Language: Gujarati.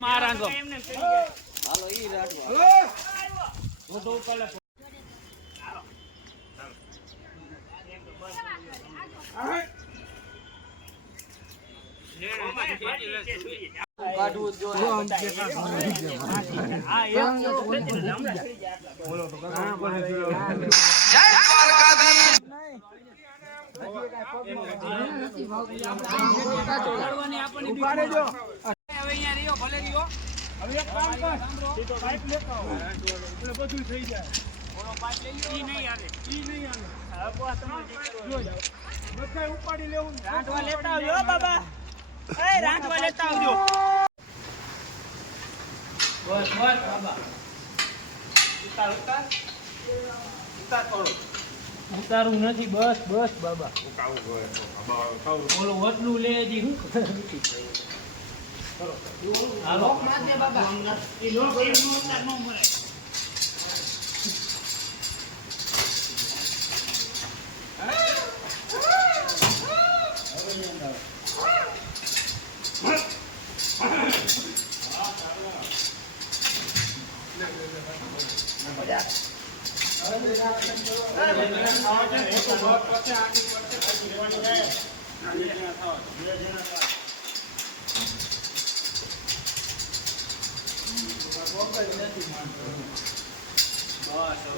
મારા ગો હાલો ઈ રાખો ફોટો ઉપાડે કાઢવું જો આ એક બોલો તો જય દ્વારકાધીશ ઉપાડે જો હવે અહીંયા રહ્યો ભલે રહ્યો હવે એક કામ કર સીધો પાઇપ લેતો આવો એટલે બધું થઈ જાય ઓલો પાઇપ લઈ લ્યો ઈ નહીં આવે હવે આ તમે જો બધા ઉપાડી લેવું રાંધવા લેતા આવજો બાબા એ રાંધવા લેતા આવજો બસ બાબા ઉતાર થોડો ઉતારું નથી બસ બાબા ઓલો વટલું લે જી હું હાલો માથે બાબા એ લોક એનું ઉતાર નો મરે બસ